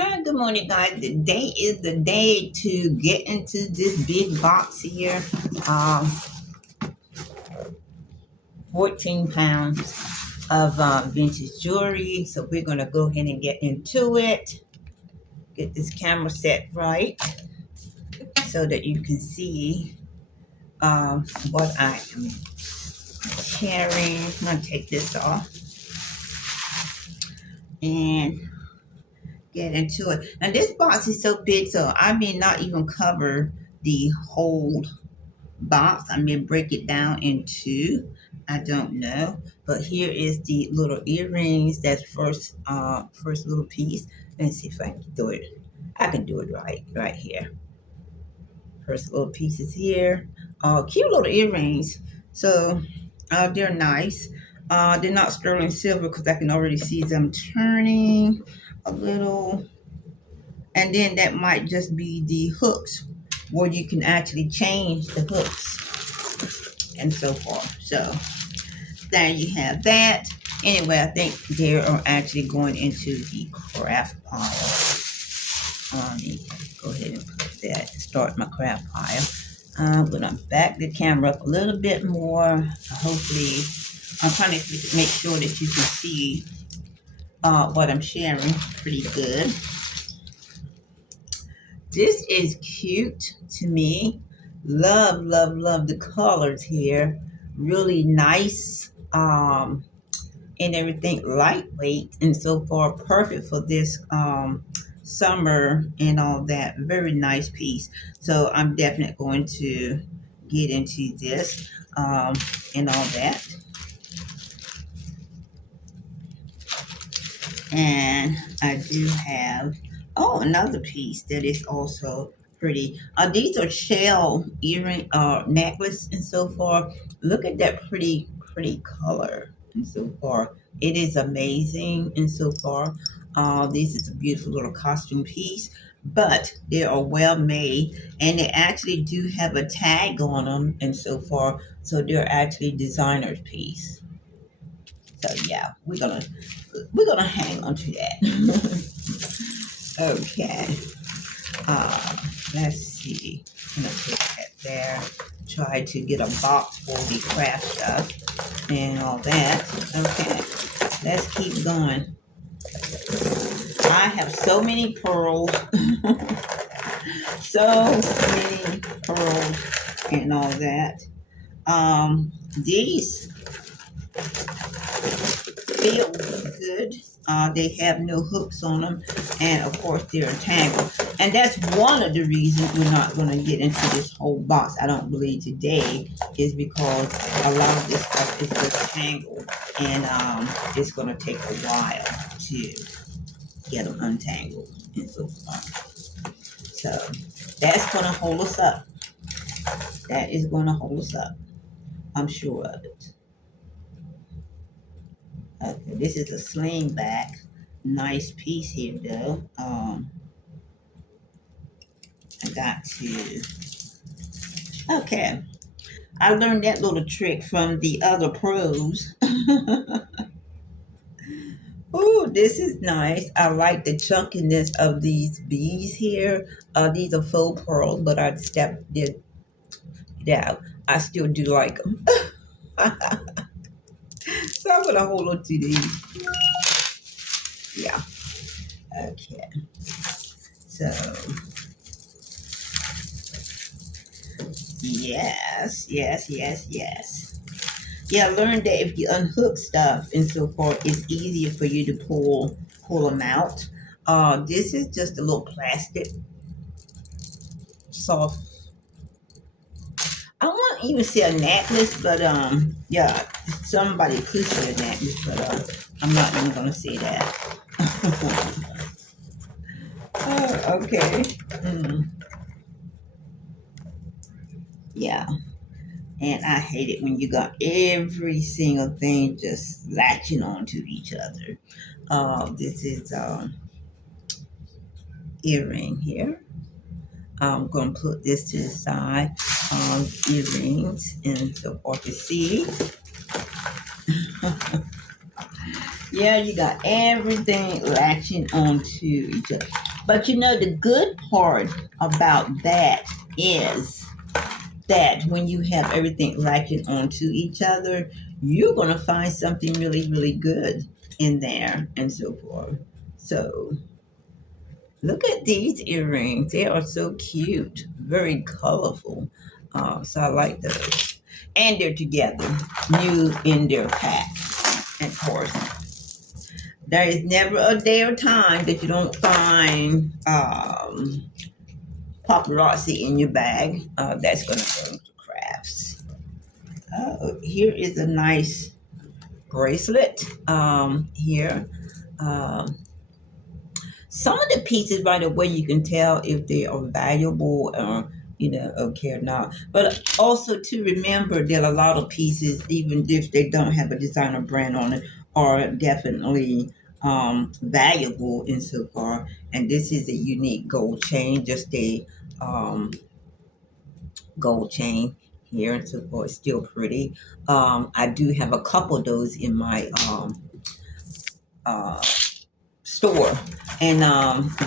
Hi, good morning, guys. Today is the day to get into this big box here. Um, 14 pounds of vintage jewelry. So we're gonna go ahead and get into it. Get this camera set right so that you can see what I am sharing. I'm gonna take this off and get into it. And this box is so big, so I may not even cover the whole box. I may break it down into, I don't know. But here is the little earrings. That's first little piece. Let's see if I can do it. I can do it right here. First little pieces here. Cute little earrings. So they're nice. They're not sterling silver because I can already see them turning a little. And then that might just be the hooks where you can actually change the hooks and so forth. So there you have that. Anyway, I think they are actually going into the craft pile. Let me go ahead and put that, start my craft pile. I'm gonna back the camera up a little bit more. Hopefully, I'm trying to make sure that you can see what I'm sharing pretty good. This is cute to me. Love, love, love the colors here. Really nice and everything, lightweight and so far, perfect for this summer and all that. Very nice piece. So I'm definitely going to get into this and all that. And I do have, another piece that is also pretty. These are shell earring necklace and so forth. Look at that pretty color and so far. It is amazing and so far. This is a beautiful little costume piece, but they are well made and they actually do have a tag on them and so far. So they're actually designer's piece. So yeah, we're gonna hang on to that. Okay. Uh, let's see. I'm gonna put that there. Try to get a box for the craft stuff and all that. Okay. Let's keep going. I have so many pearls. So many pearls and all that. These feel good. They have no hooks on them, and of course they're entangled. And that's one of the reasons we're not going to get into this whole box. I don't believe today is because a lot of this stuff is just tangled, and it's going to take a while to get them untangled and so forth. So that's going to hold us up. That is going to hold us up. I'm sure of it. Okay, this is a sling back. Nice piece here though. I got to. Okay, I learned that little trick from the other pros. Oh, this is nice. I like the chunkiness of these beads here. These are faux pearls, but I stepped it out. I still do like them. So I'm gonna hold on to these. Yeah. Okay. So yes. Yeah, I learned that if you unhook stuff and so forth, it's easier for you to pull them out. This is just a little plastic, soft. I won't even say a necklace, but yeah, somebody could say a necklace, but I'm not even gonna say that. Okay. Mm, yeah. And I hate it when you got every single thing just latching onto each other. This is earring here. I'm going to put this to the side. Earrings and so forth to see. Yeah, you got everything latching onto each other. But you know, the good part about that is that when you have everything latching onto each other, you're going to find something really, really good in there and so forth. So, look at these earrings. They are so cute, very colorful. So, I like those. And they're together, new in their pack. And of course, there is never a day or time that you don't find paparazzi in your bag. That's going to go to crafts. Here is a nice bracelet. Here. Um, some of the pieces, by the way, you can tell if they are valuable or, okay or not. But also to remember that a lot of pieces, even if they don't have a designer brand on it, are definitely valuable insofar. And this is a unique gold chain, just a um, gold chain here and so forth. It's still pretty. I do have a couple of those in my uh, store, and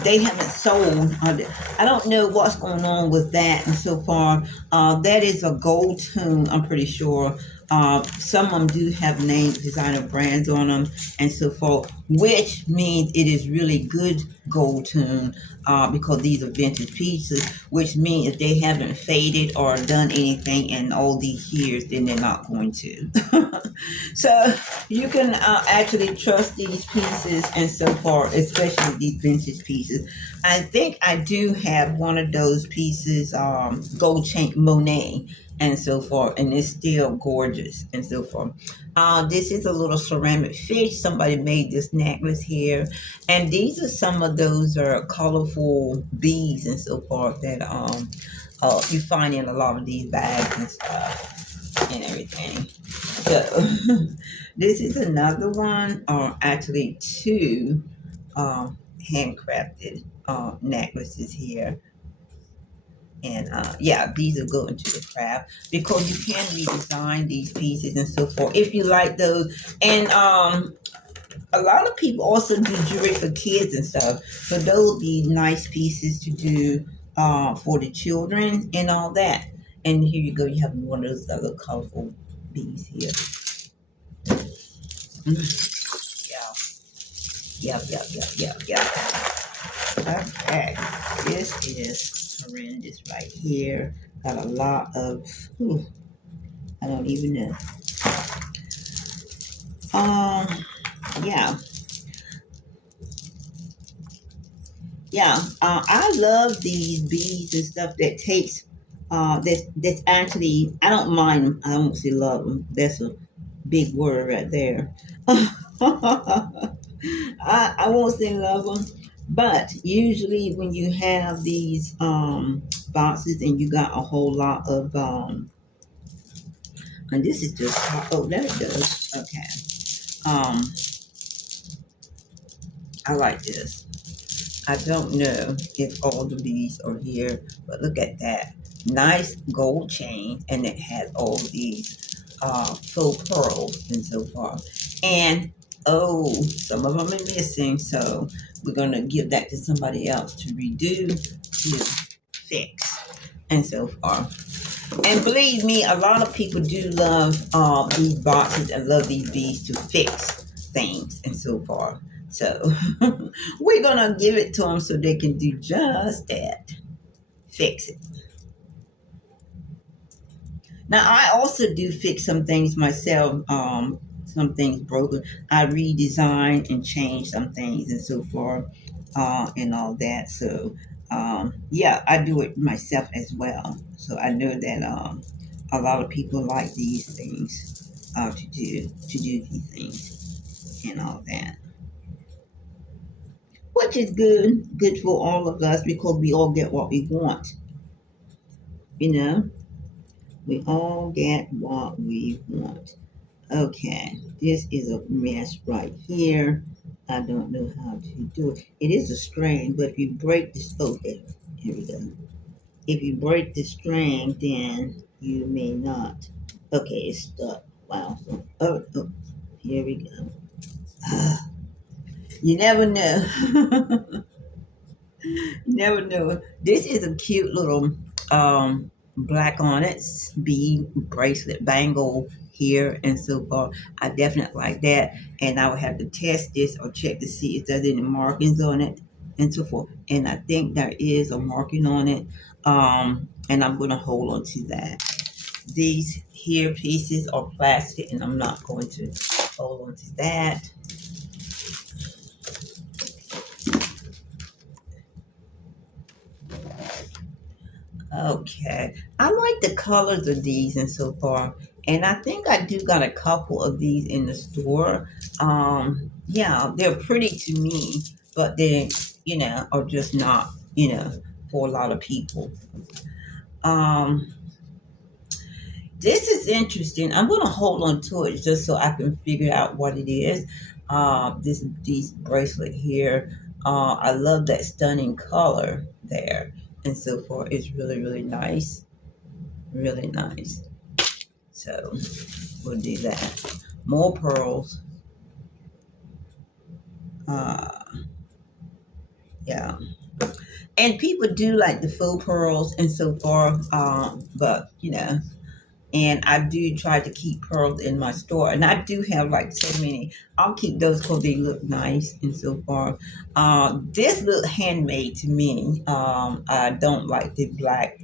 they haven't sold. I don't know what's going on with that. And so far, that is a gold tune. I'm pretty sure. Some of them do have name designer brands on them, and so forth, which means it is really good gold tune because these are vintage pieces. Which means if they haven't faded or done anything in all these years, then they're not going to. So you can actually trust these pieces and so forth, especially these vintage pieces. I think I do have one of those pieces, gold chain Monet and so forth, and it's still gorgeous and so forth. This is a little ceramic fish. Somebody made this necklace here, and these are some of those colorful beads and so forth that you find in a lot of these bags and stuff and everything. So this is another one, or actually two handcrafted necklaces here. And yeah, these are going to the craft because you can redesign these pieces and so forth if you like those. And a lot of people also do jewelry for kids and stuff. So those would be nice pieces to do for the children and all that. And here you go, you have one of those other colorful beads here. Yeah. Yep, yep, yep, yep, yep. Okay, this is horrendous right here. Got a lot of, I don't even know. Um, yeah, yeah. I love these beads and stuff that takes, that's actually, I don't mind them. I don't say love them. That's a big word right there. I won't say love them, but usually when you have these boxes and you got a whole lot of and this is just oh there it goes. Okay. I like this. I don't know if all of these are here, but look at that. Nice gold chain, and it has all these faux pearls and so forth. And oh, some of them are missing, so we're gonna give that to somebody else to redo, to fix, and so forth. And believe me, a lot of people do love these boxes and love these beads to fix things and so forth. So we're gonna give it to them so they can do just that, fix it. Now I also do fix some things myself. Some things broken, I redesign and change some things and so forth, and all that. So yeah, I do it myself as well. So I know that a lot of people like these things to do these things and all that, which is good for all of us because we all get what we want. You know, we all get what we want. Okay, this is a mess right here. I don't know how to do it. It is a string, but if you break this, okay, here we go. If you break the string, then you may not. Okay, it's stuck. Wow. Oh, here we go. You never know. Never know. This is a cute little black onyx bead bracelet bangle here and so forth. I definitely like that. And I would have to test this or check to see if there's any markings on it and so forth. And I think there is a marking on it. And I'm gonna hold on to that. These here pieces are plastic and I'm not going to hold on to that. Okay. I like the colors of these and so far. And I think I do got a couple of these in the store. Yeah, they're pretty to me, but they, are just not, for a lot of people. Um, this is interesting. I'm gonna hold on to it just so I can figure out what it is. These bracelet here. I love that stunning color there and so forth. It's really, really nice. Really nice. So we'll do that. More pearls. Uh, yeah. And people do like the faux pearls and so forth. But and I do try to keep pearls in my store. And I do have like so many. I'll keep those because they look nice and so forth. This look handmade to me. I don't like the black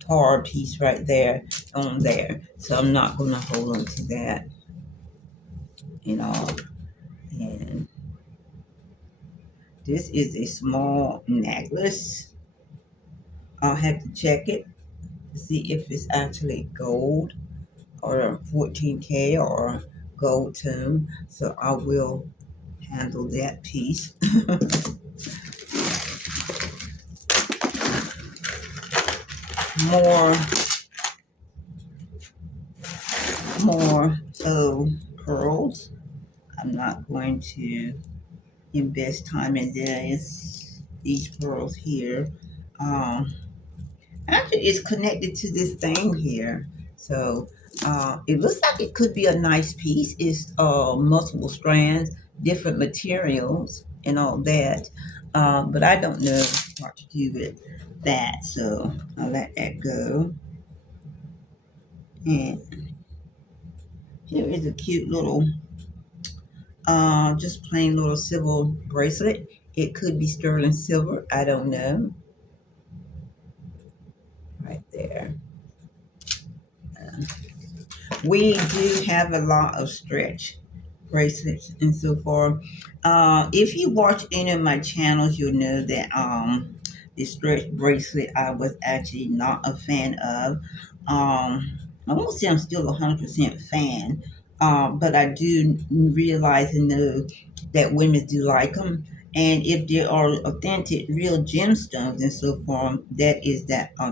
tar piece right there on there. So I'm not gonna hold on to that, you know. And this is a small necklace. I'll have to check it to see if it's actually gold or 14K or gold tone. So I will handle that piece. more, more pearls. I'm not going to invest time in this. These pearls here. Um, Actually, it's connected to this thing here. So it looks like it could be a nice piece. It's multiple strands, different materials, and all that. But I don't know what to do with that. So I'll let that go. And here is a cute little, just plain little silver bracelet. It could be sterling silver. I don't know. Right there. We do have a lot of stretch bracelets and so forth. If you watch any of my channels, you'll know that the stretch bracelet I was actually not a fan of. I won't say I'm still 100% fan, but I do realize and know that women do like them. And if they are authentic, real gemstones and so forth, that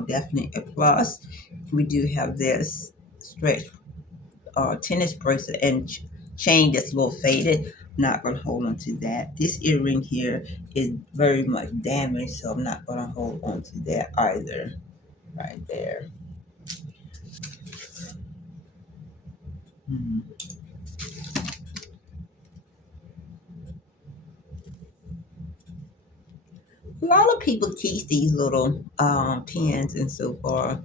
definitely a plus. We do have this stretch tennis bracelet and chain that's a little faded. Not gonna hold on to that. This earring here is very much damaged, so I'm not gonna hold on to that either. Right there. Hmm. A lot of people keep these little pins and so forth.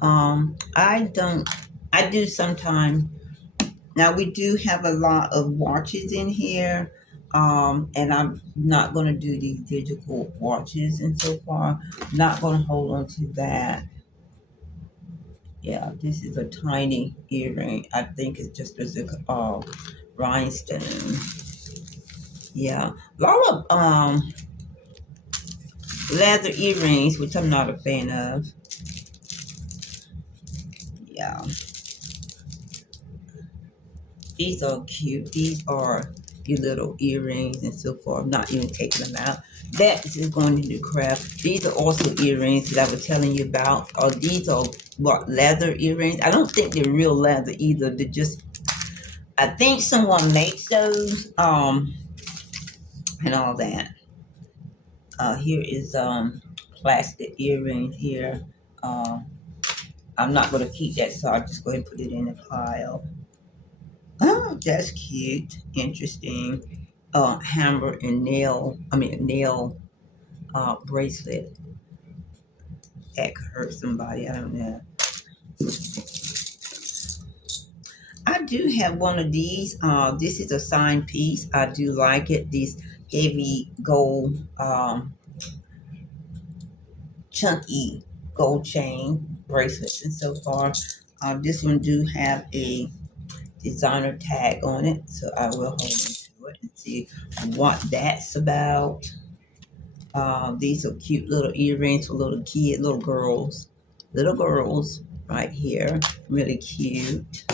I don't. I do sometimes. Now we do have a lot of watches in here, and I'm not going to do these digital watches and so far. Not going to hold on to that. Yeah, this is a tiny earring. I think it's just as a rhinestone. Yeah, a lot of leather earrings, which I'm not a fan of. Yeah, these are cute. These are your little earrings and so forth. I'm not even taking them out. That is going into craft. These are also earrings that I was telling you about. These are what, leather earrings? I don't think they're real leather either. They're just, I think someone makes those, and all that. Here is plastic earrings here. Um, I'm not going to keep that, so I'll just go ahead and put it in a pile. Oh, that's cute. Interesting. hammer and nail, nail bracelet that could hurt somebody. I don't know. I do have one of these. This is a signed piece. I do like it. These heavy gold, chunky gold chain bracelets. And so far, this one do have a designer tag on it. So I will hold into it and see what that's about. These are cute little earrings for little kids, little girls right here. Really cute.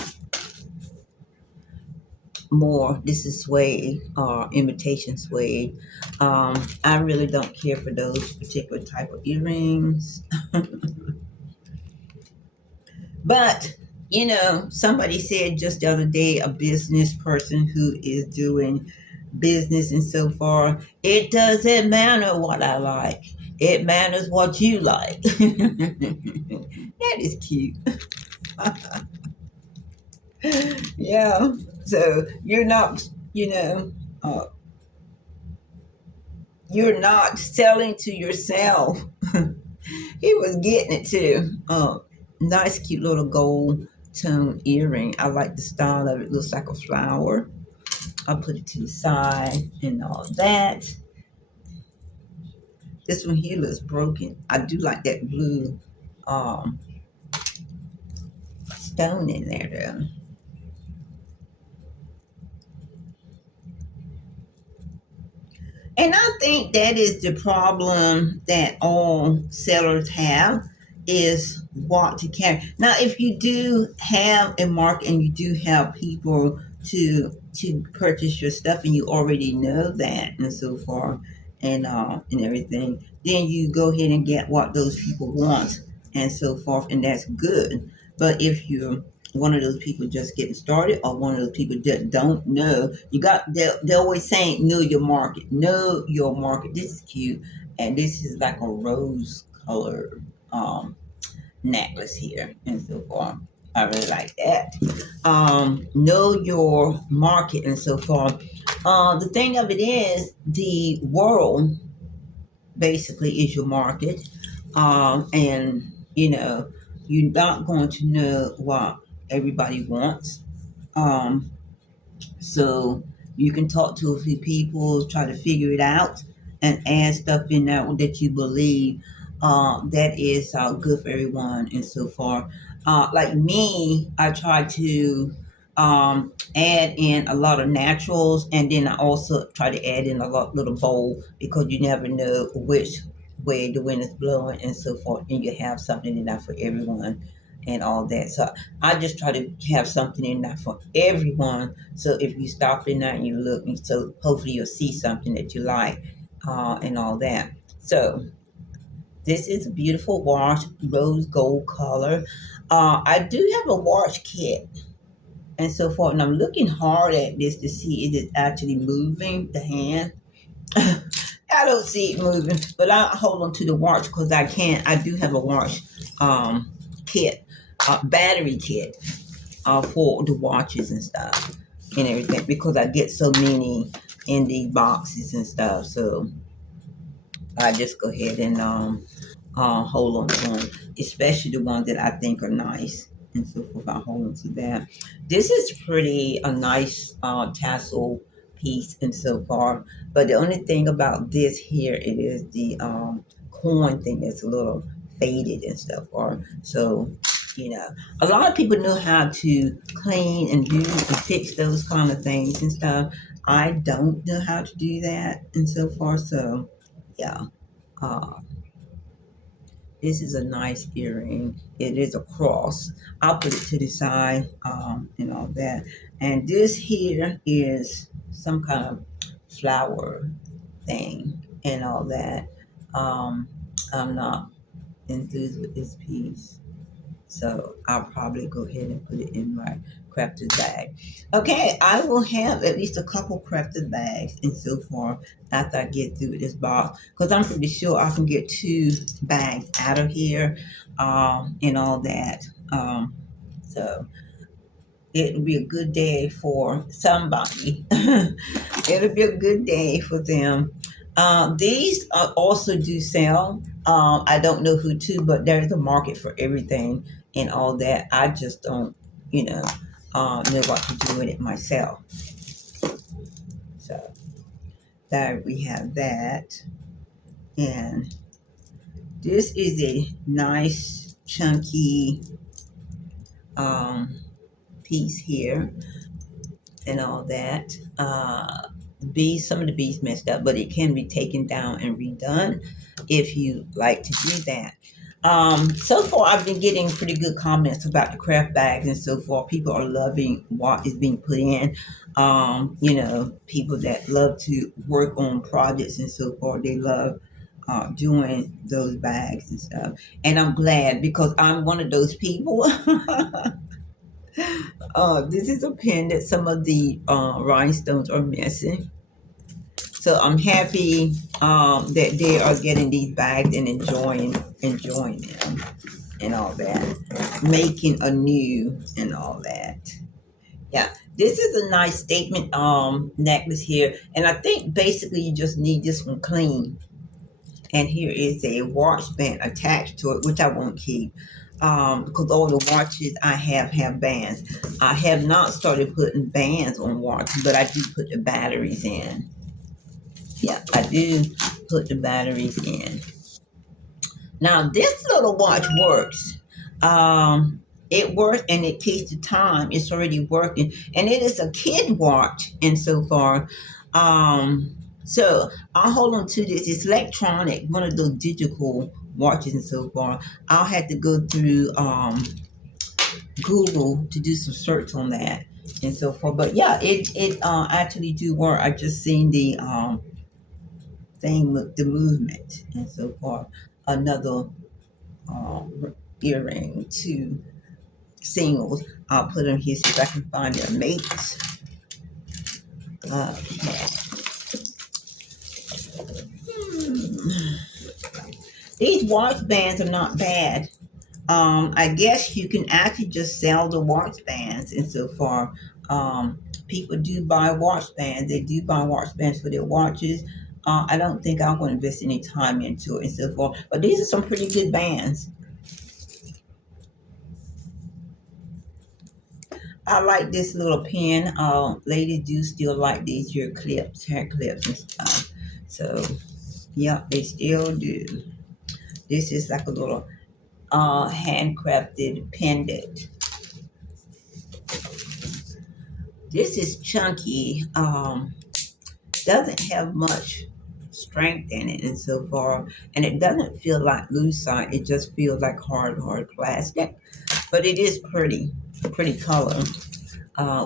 More, this is suede, imitation suede. I really don't care for those particular type of earrings. But somebody said just the other day, a business person who is doing business and so far, it doesn't matter what I like, it matters what you like. That is cute. Yeah, so uh, you're not selling to yourself. He was getting it too. Nice, cute little gold tone earring. I like the style of it. It looks like a flower. I'll put it to the side and all that. This one here looks broken. I do like that blue um, stone in there though. And I think that is the problem that all sellers have, is what to carry. Now, if you do have a market and you do have people to purchase your stuff and you already know that and so forth and everything, then you go ahead and get what those people want and so forth, and that's good. But if you're one of those people just getting started, or one of those people that don't know, they're always saying know your market, know your market. This is cute, and this is like a rose color um necklace here and so forth. I really like that. Know your market and so forth. The thing of it is, the world basically is your market. And you're not going to know what everybody wants. Um, so you can talk to a few people, try to figure it out, and add stuff in there that you believe that is good for everyone and so far. Like me, I try to add in a lot of naturals, and then I also try to add in a lot little bold, because you never know which way the wind is blowing and so forth, and you have something in there for everyone and all that. So I just try to have something in there for everyone. So if you stop in there and you look, and so hopefully you'll see something that you like and all that. So this is a beautiful watch, rose gold color. I do have a watch kit and so forth, and I'm looking hard at this to see is it actually moving the hand. I don't see it moving, but I hold on to the watch because I can. I do have a watch kit, battery kit for the watches and stuff and everything, because I get so many in these boxes and stuff. So I just go ahead and hold on to them, especially the ones that I think are nice. And so forth, I hold on to that. This is pretty a nice tassel piece and so far. But the only thing about this here, it is the coin thing that's a little faded and stuff. Or so, a lot of people know how to clean and do and fix those kind of things and stuff. I don't know how to do that and so far. So, yeah. Uh, this is a nice earring. It is a cross. I'll put it to the side and all that. And this here is some kind of flower thing and all that. Um, I'm not enthused with this piece. So I'll probably go ahead and put it in my crafted bag. Okay, I will have at least a couple crafted bags and so forth after I get through with this box, because I'm pretty sure I can get 2 bags out of here and all that. So it'll be a good day for somebody. It'll be a good day for them. These also do sell. I don't know who to, but there's a market for everything and all that. I just don't, you know what to do with it myself. So there we have that. And this is a nice chunky um, piece here and all that. Some of the bees messed up, but it can be taken down and redone if you like to do that. So far, I've been getting pretty good comments about the craft bags and so forth. People are loving what is being put in. People that love to work on projects and so forth, they love doing those bags and stuff. And I'm glad because I'm one of those people. This is a pen that some of the rhinestones are missing. So I'm happy that they are getting these bags and enjoying them and all that, making anew and all that. Yeah, this is a nice statement necklace here, and I think basically you just need this one clean. And here is a watch band attached to it, which I won't keep. Because all the watches I have bands. I have not started putting bands on watches, but I do put the batteries in. Yeah, I do put the batteries in. Now this little watch works. It works and it takes the time. It's already working, and it is a kid watch. And so far, so I'll hold on to this. It's electronic, one of those digital watches. And so far, I'll have to go through Google to do some search on that and so forth. But yeah, it actually do work. I just seen the thing with the movement and so forth. Another earring, two singles. I'll put them here so if I can find their mates. Okay. These watch bands are not bad. I guess you can actually just sell the watch bands, and so far, people do buy watch bands. They do buy watch bands for their watches. I don't think I'm going to invest any time into it and so forth. But these are some pretty good bands. I like this little pen. Ladies do still like these here clips, hair clips and stuff. So, yeah, they still do. This is like a little handcrafted pendant. This is chunky. Doesn't have much strength in it and so far, and it doesn't feel like lucite. It just feels like hard plastic. But it is pretty color.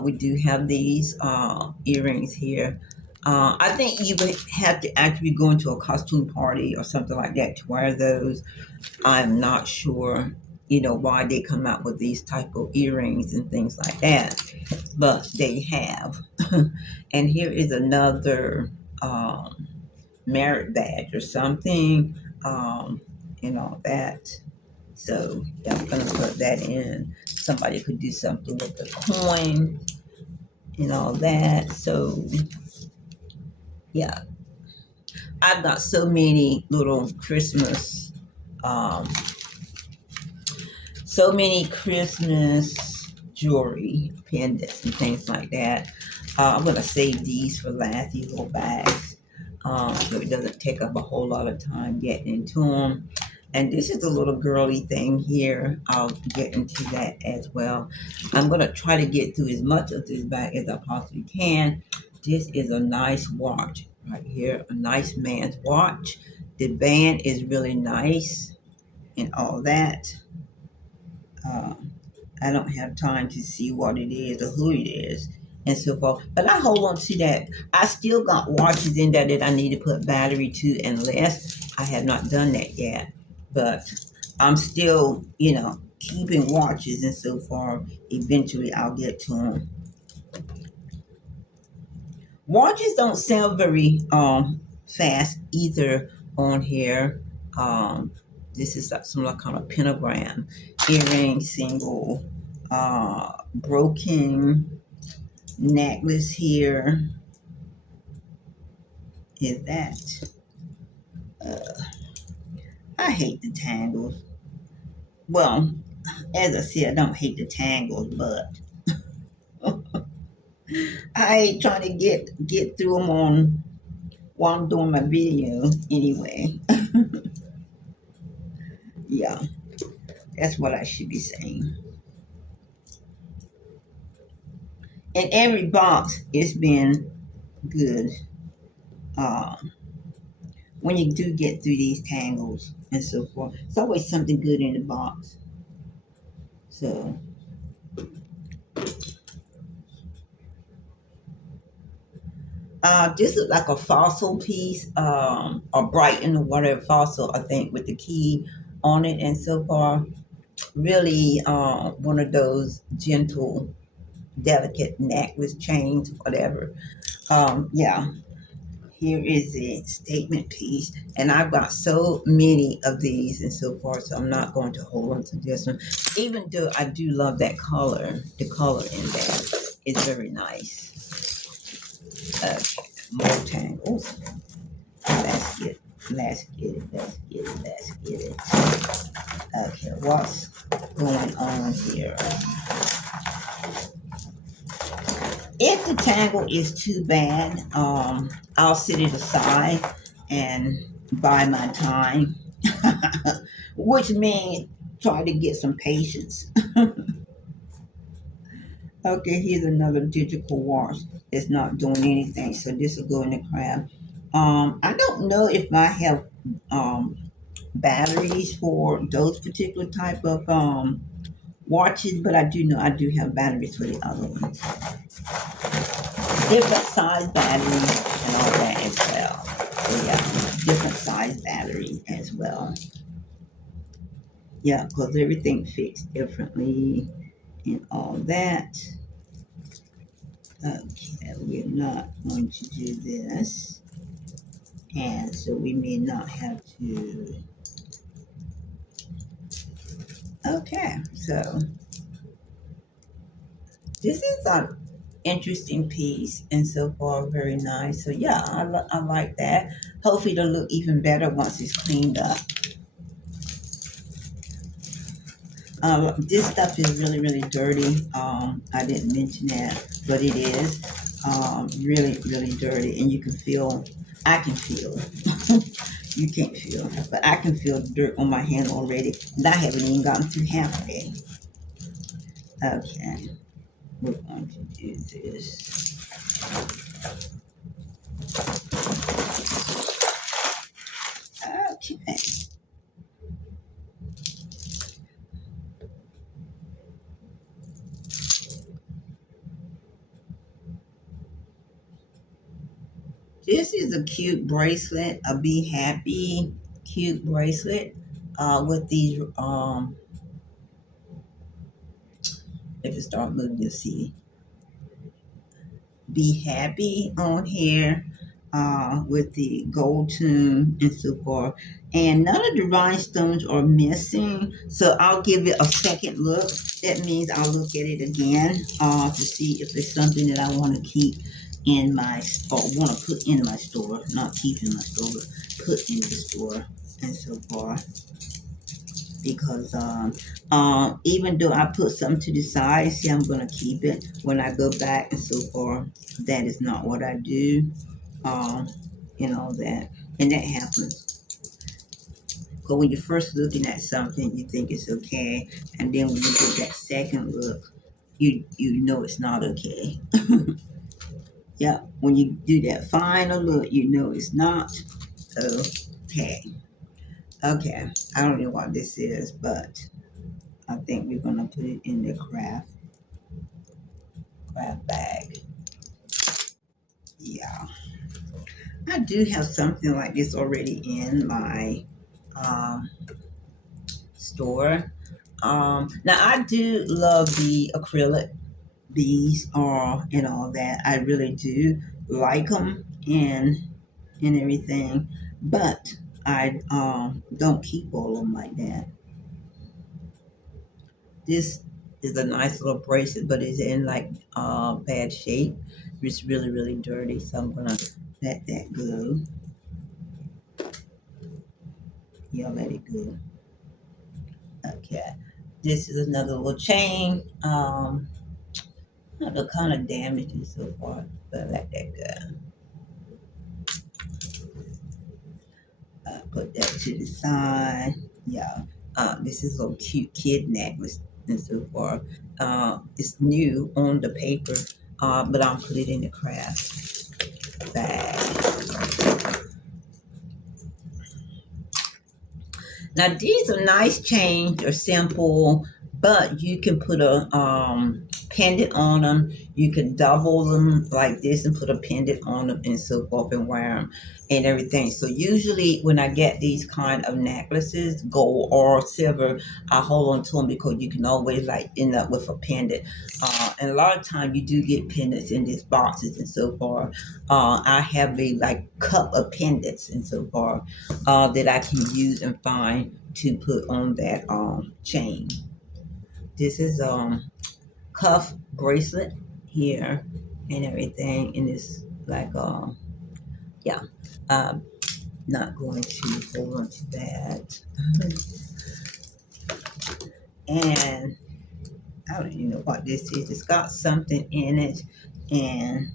We do have these earrings here. I think you would have to actually go into a costume party or something like that to wear those. I'm not sure, why they come out with these type of earrings and things like that, but they have. And here is another merit badge or something, all that. So yeah, I'm gonna put that in. Somebody could do something with the coin and all that. So yeah, I've got so many little Christmas, um, so many Christmas jewelry pendants and things like that. I'm gonna save these for last. These little bags, so it doesn't take up a whole lot of time getting into them. And this is a little girly thing here. I'll get into that as well. I'm gonna try to get through as much of this bag as I possibly can. This is a nice watch right here, a nice man's watch. The band is really nice and all that. Uh, I don't have time to see what it is or who it is and so forth. But I hold on to that. I still got watches in there that I need to put battery to unless I have not done that yet. But I'm still, keeping watches and so far. Eventually I'll get to them. Watches don't sell very fast either on here. This is some kind of pentagram earring single. broken necklace here. Is that? I hate the tangles. Well, as I said, I don't hate the tangles, but I ain't trying to get through them on while I'm doing my video anyway. Yeah, that's what I should be saying. And every box it's been good. Um, when you do get through these tangles and so forth, it's always something good in the box. So this is like a fossil piece, or Brighton or whatever fossil, I think, with the key on it and so far. Really, one of those gentle, delicate necklace chains, whatever. Yeah, here is a statement piece, and I've got so many of these and so forth, so I'm not going to hold on to this one, even though I do love that color. The color in that is very nice. Okay, more tangles. Let's get, let's get it, let's get it, let's get it. Okay, what's going on here? If the tangle is too bad, I'll set it aside and buy my time, which means try to get some patience. Okay, here's another digital wash. It's not doing anything, so this will go in the crab. I don't know if I have um, batteries for those particular type of watches, but I do know I do have batteries for the other ones. Different size batteries and all that as well. So yeah, different size batteries as well. Yeah, because everything fits differently and all that. Okay, we're not going to do this. And so we may not have to. Okay, so this is an interesting piece and so far very nice. So yeah, I like that. Hopefully it'll look even better once it's cleaned up. This stuff is really, really dirty. I didn't mention that, but it is really, really dirty, and you can feel. I can feel. You can't feel, but I can feel dirt on my hand already, and I haven't even gotten through half of it. Okay, we're going to do this. Okay. This is a cute bracelet, a Be Happy cute bracelet with these. If you start moving, you'll see Be Happy on here with the gold tune and so forth. And none of the rhinestones are missing, so I'll give it a second look. That means I'll look at it again to see if it's something that I want to keep in my or want to put in my store, not keep in my store, but put in the store and so forth. Because even though I put something to the side, see, I'm gonna keep it when I go back and so forth. That is not what I do. Um, that, and that happens. Because when you're first looking at something, you think it's okay, and then when you get that second look, you know it's not okay. Yeah, when you do that final look, you know it's not okay. Okay, I don't know what this is, but I think we're gonna put it in the craft bag. Yeah, I do have something like this already in my um, store. Now I do love the acrylic bees, and all that. I really do like them and everything, but I don't keep all of them like that. This It's a nice little bracelet, but it's in like bad shape. It's really, really dirty, so I'm gonna let that go. Yeah, let it go. Okay. This is another little chain. Not the kind of damage so far, but let that go. Put that to the side. Yeah. This is a little cute kid necklace and so far. It's new on the paper, but I'll put it in the craft bag. Now these are nice chains, they're simple, but you can put a pendant on them. You can double them like this and put a pendant on them and so forth and wear them and everything. So usually when I get these kind of necklaces, gold or silver, I hold on to them because you can always like end up with a pendant. And a lot of times you do get pendants in these boxes and so forth. I have a like cup of pendants and so forth that I can use and find to put on that chain. This is cuff bracelet here and everything, and it's like yeah, I'm not going to hold on to that. And I don't even know what this is. It's got something in it, and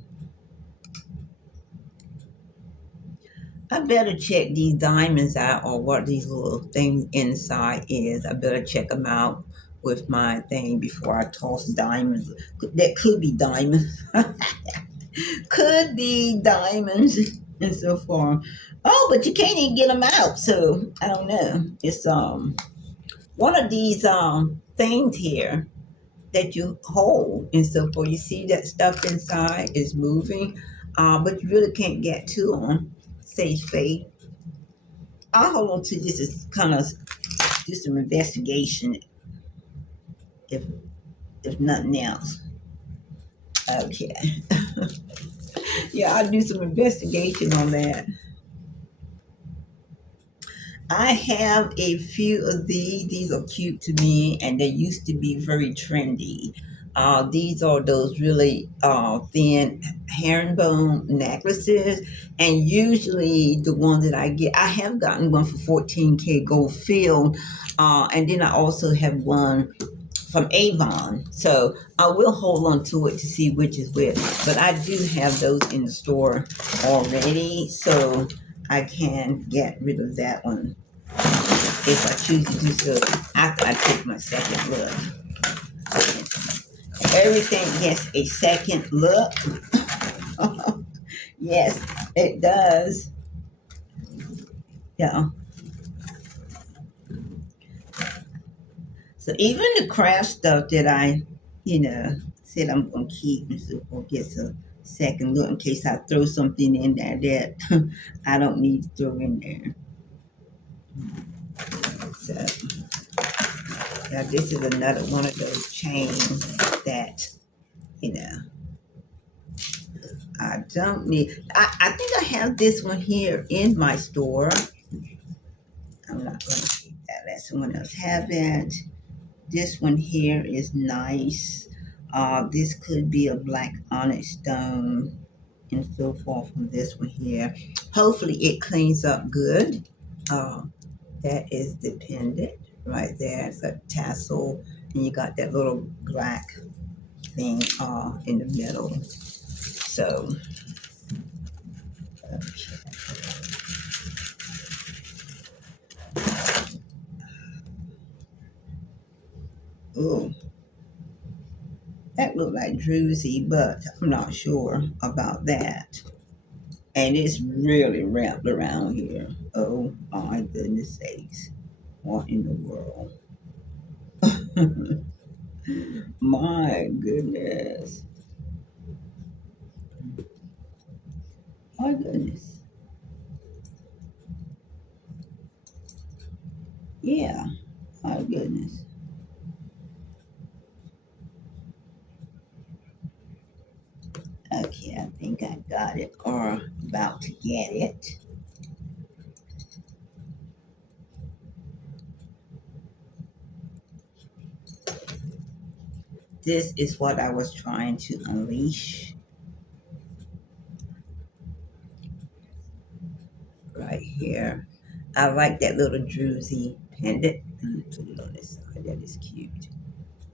I better check these diamonds out or what these little things inside is. I better check them out with my thing before I toss diamonds. That could be diamonds. Could be diamonds and so forth. Oh, but you can't even get them out. So I don't know. It's one of these things here that you hold and so forth. You see that stuff inside is moving, but you really can't get to them. Sage fade. I'll hold on to this as kind of do some investigation if if nothing else. Okay. Yeah, I'll do some investigation on that. I have a few of these. These are cute to me, and they used to be very trendy. These are those really thin herringbone necklaces, and usually the ones that I get, I have gotten one for 14K gold filled, and then I also have one from Avon. So I will hold on to it to see which is which. But I do have those in the store already, so I can get rid of that one if I choose to do so after I take my second look. Everything gets a second look. Yes, it does. Yeah. So even the craft stuff that I, said I'm gonna keep and so forth gets a second look in case I throw something in there that I don't need to throw in there. So yeah, this is another one of those chains that, you know, I don't need. I think I have this one here in my store. I'm not gonna keep that. Let someone else have it. This one here is nice. This could be a black onyx stone and so forth from this one here. Hopefully it cleans up good. Uh, that is dependent right there. It's a tassel and you got that little black thing in the middle. So, ooh, that looked like druzy, but I'm not sure about that. And it's really wrapped around here. Oh my goodness sakes. What in the world? My goodness. My goodness. Yeah. My goodness. Okay, I think I got it or about to get it. This is what I was trying to unleash right here. I like that little druzy pendant. Let me put it on this side. That is cute.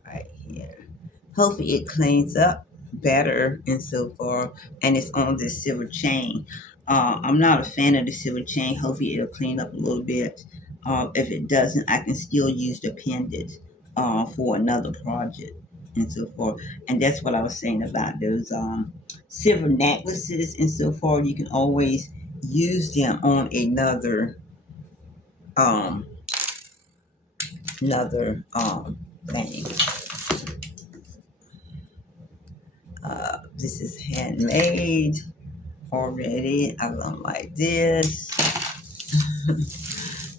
Right here. Hopefully it cleans up better and so forth. And it's on this silver chain. I'm not a fan of the silver chain. Hopefully it'll clean up a little bit. If it doesn't, I can still use the pendant for another project and so forth. And that's what I was saying about those silver necklaces and so forth. You can always use them on um, another thing. This is handmade already. I don't like this.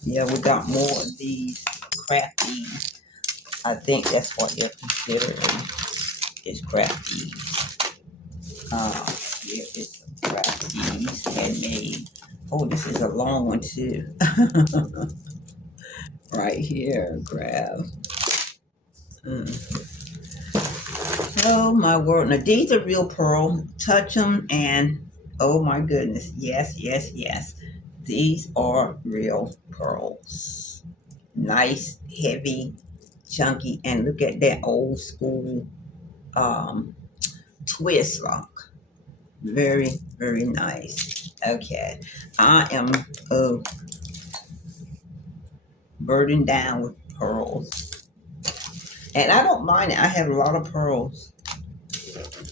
Yeah, we got more of these crafty. I think that's what they're considering is crafty. Here is some crafties handmade. Oh, this is a long one too. Right here, grab. Mm. Oh my word! Now these are real pearl. Touch them and oh my goodness, yes, yes, yes. These are real pearls. Nice, heavy, chunky, and look at that old school um, twist lock. Very, very nice. Okay, I am burdened down with pearls, and I don't mind it. I have a lot of pearls,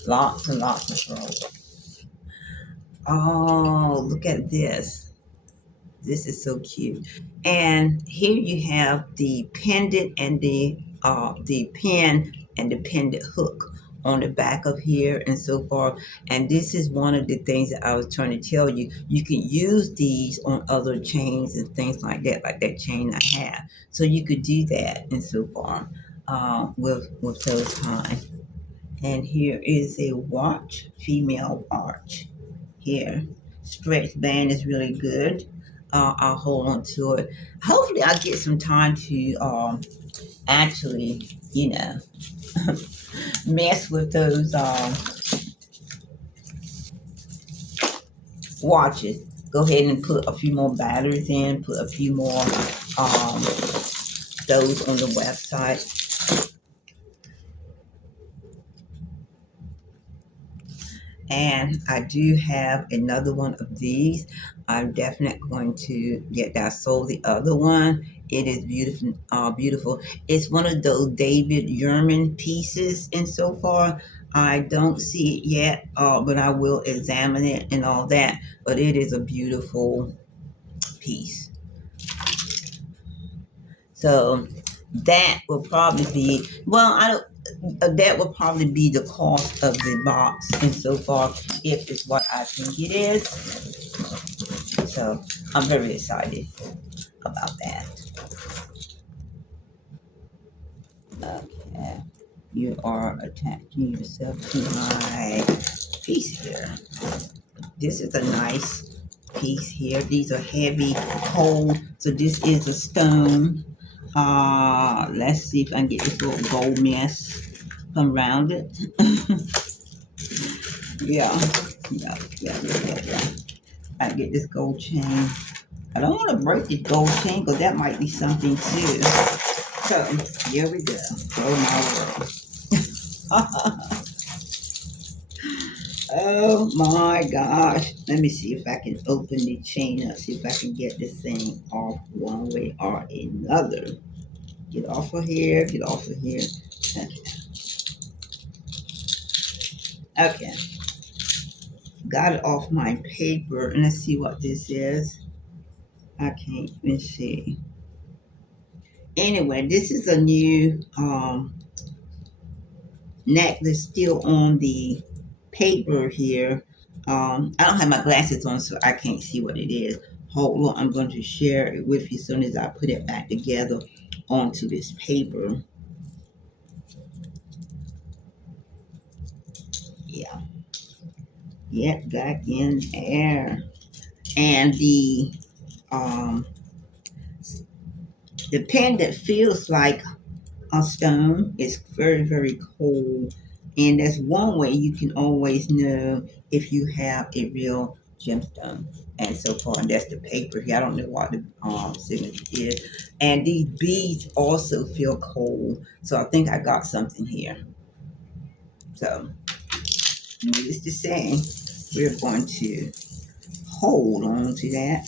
lots and lots of pearls. Oh, look at this. This is so cute. And here you have the pendant and the pin and the pendant hook on the back of here and so forth. And this is one of the things that I was trying to tell you. You can use these on other chains and things like that chain I have. So you could do that and so forth with those kind. And here is a watch, female watch here. Stretch band is really good. I'll hold on to it. Hopefully, I'll get some time to actually, mess with those watches. Go ahead and put a few more batteries in, put a few more um, those on the website. And I do have another one of these. I'm definitely going to get that. I sold the other one. It is beautiful. Beautiful. It's one of those David Yurman pieces, and so far I don't see it yet, but I will examine it and all that. But it is a beautiful piece. So that will probably be well. I don't. That will probably be the cost of the box and so far if it's what I think it is. So I'm very excited about that. Okay. You are attaching yourself to my piece here. This is a nice piece here. These are heavy, cold. So this is a stone. Let's see if I can get this little gold mess from around it. Yeah. Yeah. I get this gold chain. I don't want to break this gold chain because that might be something too. So here we go. Oh my world. Oh my gosh. Let me see if I can open the chain up, see if I can get this thing off one way or another. Get off of here, get off of here. Okay. Okay. Got it off my paper. And let's see what this is. I can't even see. Anyway, this is a new necklace still on the paper here. I don't have my glasses on, so I can't see what it is. Hold on, I'm going to share it with you as soon as I put it back together onto this paper. Yeah, yep, back in there. And um, the pen that feels like stone. It's very, very cold. And that's one way you can always know if you have a real gemstone. And so far, and that's the paper here. I don't know what the signature is. And these beads also feel cold. So I think I got something here. So, needless to say, we're going to hold on to that.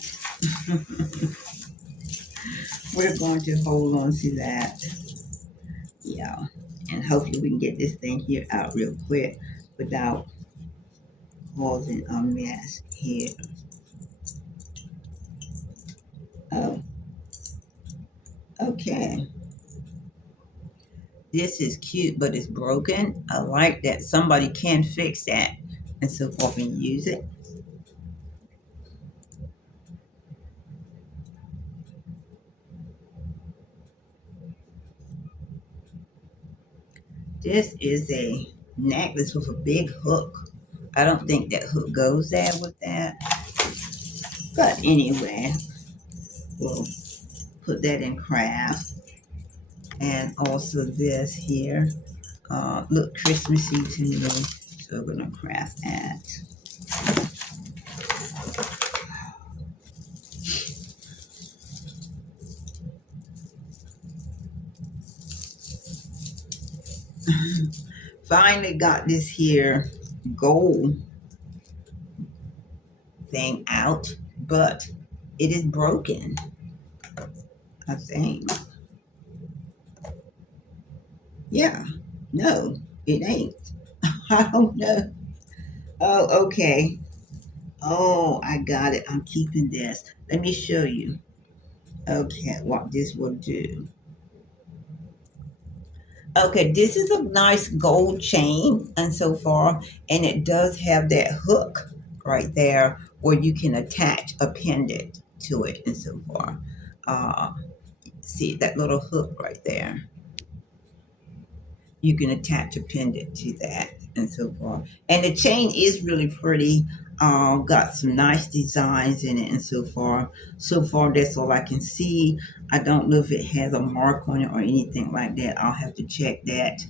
We're going to hold on to that. Yeah. And hopefully we can get this thing here out real quick without causing a mess here. Oh, okay. This is cute, but it's broken. I like that. Somebody can fix that and so forth and use it. This is a necklace with a big hook. I don't think that hook goes there with that. But anyway, we'll put that in craft. And also this here. Look Christmassy to me. So we're gonna craft that. Finally got this here gold thing out, but it is broken, I think. Yeah, no, it ain't. I don't know. Oh, okay. Oh, I got it. I'm keeping this. Let me show you. Okay, what this will do. Okay, this is a nice gold chain and so far, and it does have that hook right there where you can attach a pendant to it and so far. Uh, See that little hook right there? You can attach a pendant to that and so forth. And the chain is really pretty. Got some nice designs in it and so far. So far, that's all I can see. I don't know if it has a mark on it or anything like that. I'll have to check that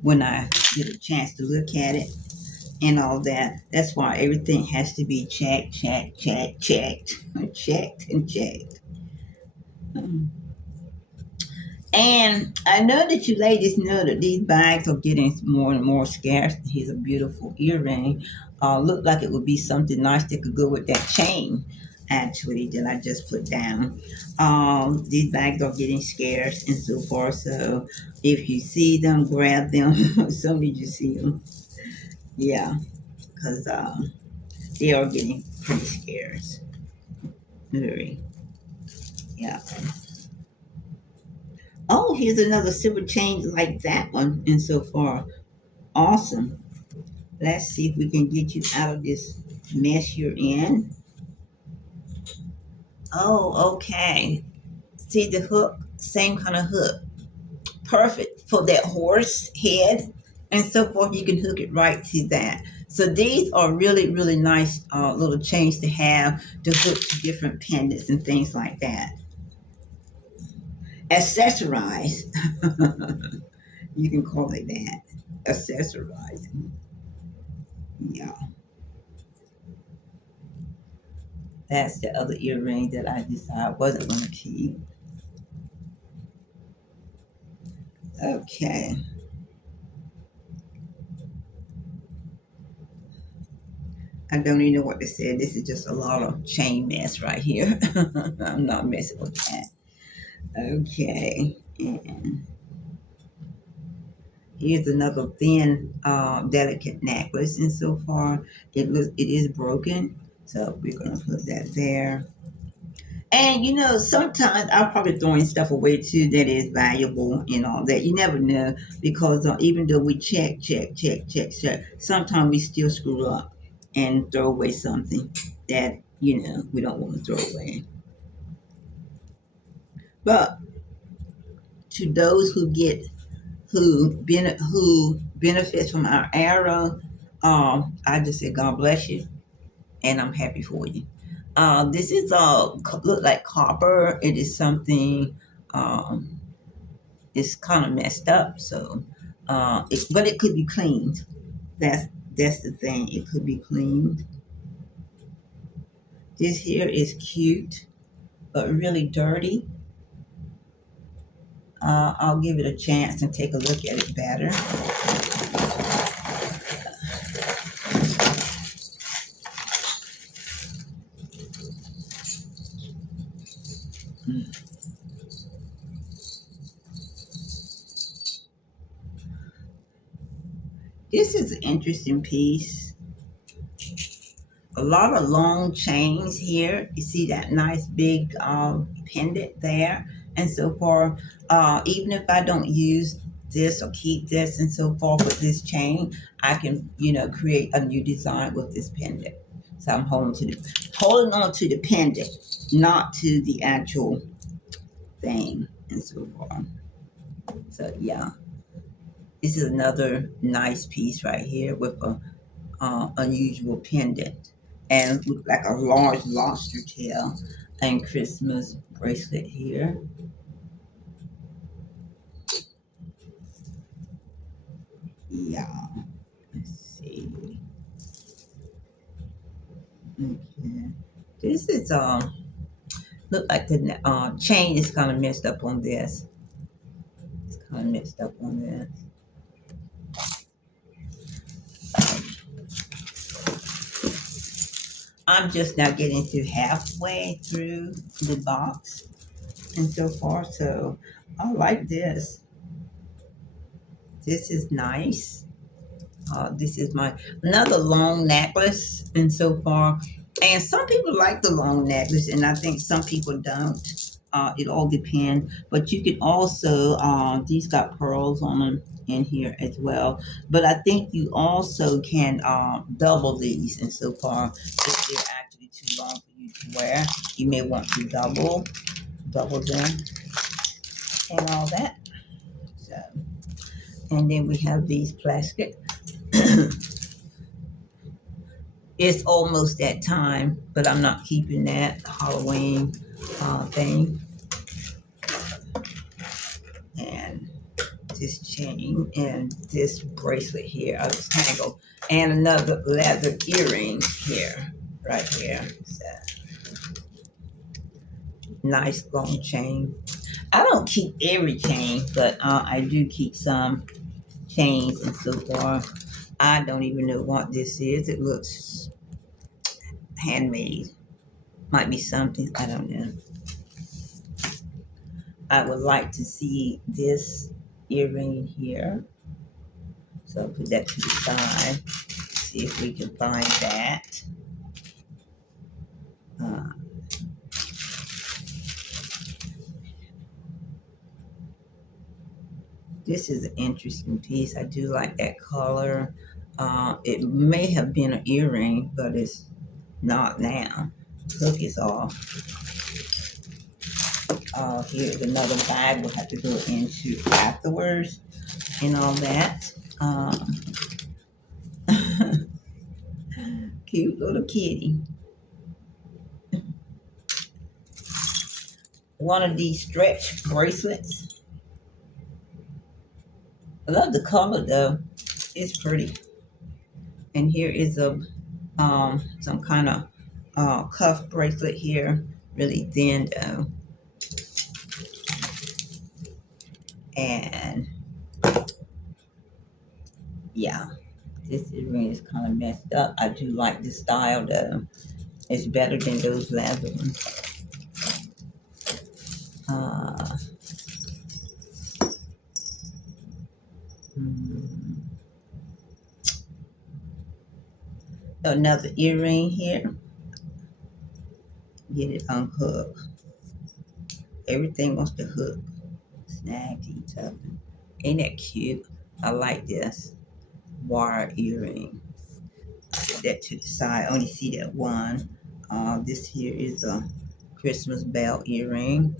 when I get a chance to look at it and all that. That's why everything has to be checked, checked, checked, checked, checked, and checked. And I know that you ladies know that these bags are getting more and more scarce. Here's a beautiful earring. Looked like it would be something nice that could go with that chain, actually, that I just put down. These bags are getting scarce and so forth. So if you see them, grab them. Some of you see them. Yeah, because they are getting pretty scarce. Very. Yeah. Oh, here's another silver chain like that one. And so far, awesome. Let's see if we can get you out of this mess you're in. Oh, okay. See the hook? Same kind of hook. Perfect for that horse head and so forth. You can hook it right to that. So these are really, really nice little chains to have to hook to different pendants and things like that. Accessorize. You can call it that. Accessorizing. Yeah. That's the other earring that I decided I wasn't going to keep. Okay. I don't even know what to say. This is just a lot of chain mess right here. I'm not messing with that. Okay. And here's another thin, delicate necklace. And so far, it is broken. So we're gonna put that there. And you know, sometimes I'll probably throwing stuff away too that is valuable and all that. You never know because even though we check, sometimes we still screw up and throw away something that we don't want to throw away. But to those who benefits from our arrow, I just say God bless you, and I'm happy for you. This is look like copper. It is something. it's kind of messed up. So, but it could be cleaned. That's that's the thing. It could be cleaned. This here is cute, but really dirty. I'll give it a chance and take a look at it better. This is an interesting piece. A lot of long chains here. You see that nice big pendant there. And so far, even if I don't use this or keep this and so forth with this chain, I can, create a new design with this pendant. So I'm holding on to the pendant, not to the actual thing and so forth. So yeah, this is another nice piece right here with a unusual pendant and look like a large lobster tail and Christmas bracelet here. Yeah, let's see. Okay. This is look like the chain is kind of messed up on this. It's kind of messed up on this. I'm just now getting through halfway through the box and so forth. So I like this. This is nice. This is my another long necklace, and so far, and some people like the long necklace, and I think some people don't. It all depends. But you can also these got pearls on them in here as well. But I think you also can double these, and so far, if they're actually too long for you to wear, you may want to double them, and all that. So, and then we have these plastic. It's almost that time, but I'm not keeping that Halloween thing. And this chain and this bracelet here, I was tangled, and another leather earring here, right here. So, nice long chain. I don't keep every chain, but I do keep some chains and so forth. I don't even know what this is. It looks handmade. Might be something, I don't know. I would like to see this earring here. So put that to the side. See if we can find that. Uh, this is an interesting piece. I do like that color. It may have been an earring, but it's not now. Hook is off. Here's another bag we'll have to go into afterwards and all that. Cute little kitty. One of these stretch bracelets. I love the color though. It's pretty. And here is a some kind of cuff bracelet here, really thin though. And yeah, this ring is kind of messed up. I do like the style though. It's better than those leather ones. Uh, hmm. Another earring here. Get it unhooked. Everything wants to hook. Snag to each other. Ain't that cute? I like this wire earring. Put that to the side. I only see that one. This here is a Christmas bell earring.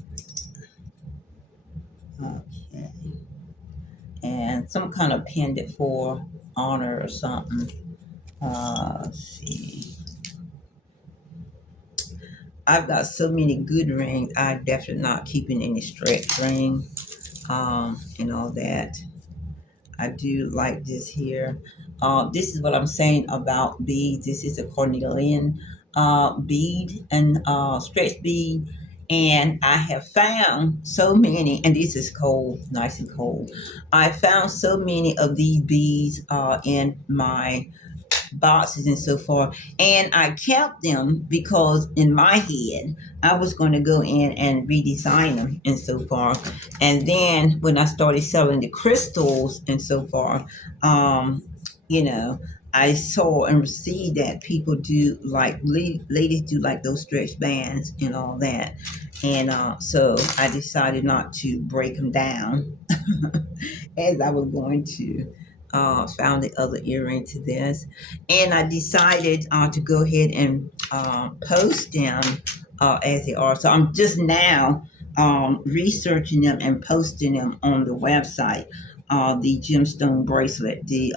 Okay. And some kind of pendant for honor or something. Let's see. I've got so many good rings. I'm definitely not keeping any stretch ring. and all that. I do like this here. This is what I'm saying about beads. This is a cornelian bead and stretch bead. And I have found so many, and this is cold, nice and cold. I found so many of these beads in my boxes and so forth. And I kept them because in my head, I was going to go in and redesign them and so forth. And then when I started selling the crystals and so forth, um, you know, I saw and received that people do like, ladies do like those stretch bands and all that. And so I decided not to break them down as I was going to. Found the other earring to this, and I decided to go ahead and post them as they are. So I'm just now researching them and posting them on the website. The gemstone bracelet, the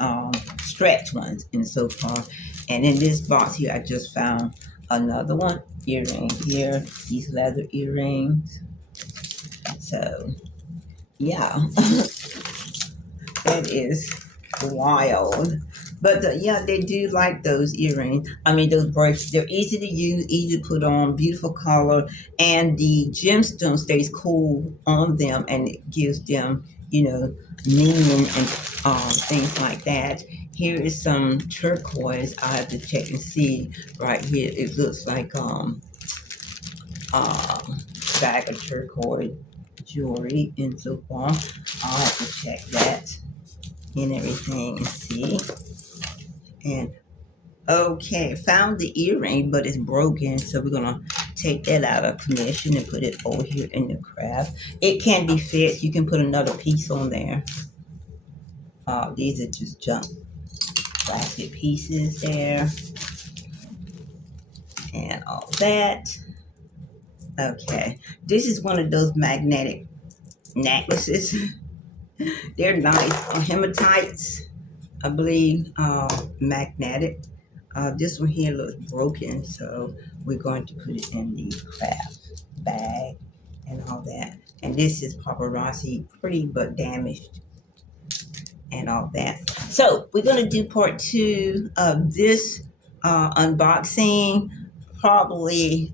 stretch ones, and so forth. And in this box here, I just found another one earring here. These leather earrings. So yeah. It is wild. But yeah, they do like those earrings. I mean, those bracelets. They're easy to use, easy to put on, beautiful color, and the gemstone stays cool on them, and it gives them, meaning and things like that. Here is some turquoise. I have to check and see. Right here, it looks like bag of turquoise jewelry and so forth. I'll have to check that and everything and see. And okay, found the earring, but it's broken, so we're gonna take that out of commission and put it over here in the craft. It can be fixed. You can put another piece on there. These are just junk plastic pieces there, and all that. Okay, this is one of those magnetic necklaces. They're nice. Hematites, I believe, magnetic. This one here looks broken, so we're going to put it in the craft bag and all that. And this is paparazzi, pretty but damaged and all that. So we're going to do part 2 of this unboxing, probably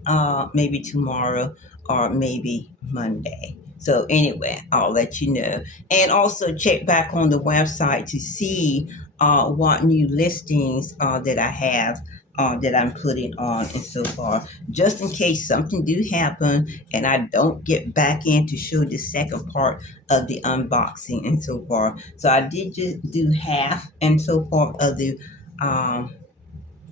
maybe tomorrow or maybe Monday. So anyway, I'll let you know. And also check back on the website to see what new listings that I have that I'm putting on and so far, just in case something do happen and I don't get back in to show the second part of the unboxing and so far. So I did just do half and so forth of the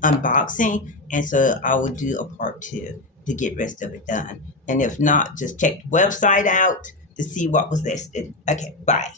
unboxing, and so I will do a part 2 to get rest of it done. And if not, just check the website out to see what was listed. Okay, bye.